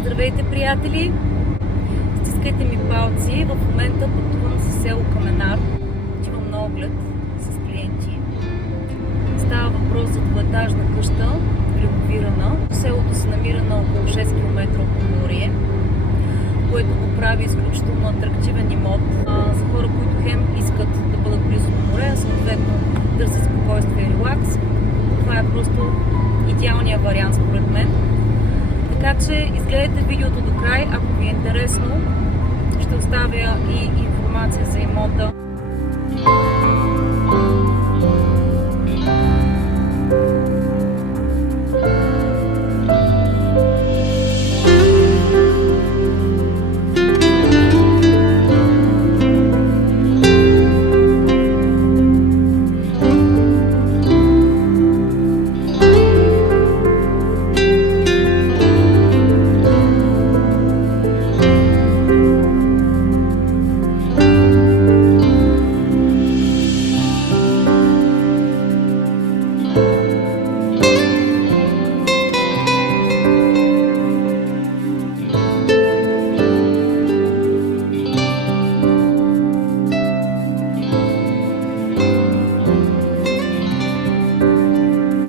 Здравейте, приятели! Стискайте ми палци. В момента пътувам за село Каменар. Отивам на оглед с клиенти. Става въпрос за двуетажна къща, реновирана. Селото се намира на около 6 км от Поморие, което го прави изключително атрактивен имот за хора, които хем искат да бъдат близо до море, а съответно търсят спокойствие и релакс. Това е просто идеалният вариант според мен. Така че изгледайте видеото до край, ако ви е интересно. Ще оставя и информация за имота.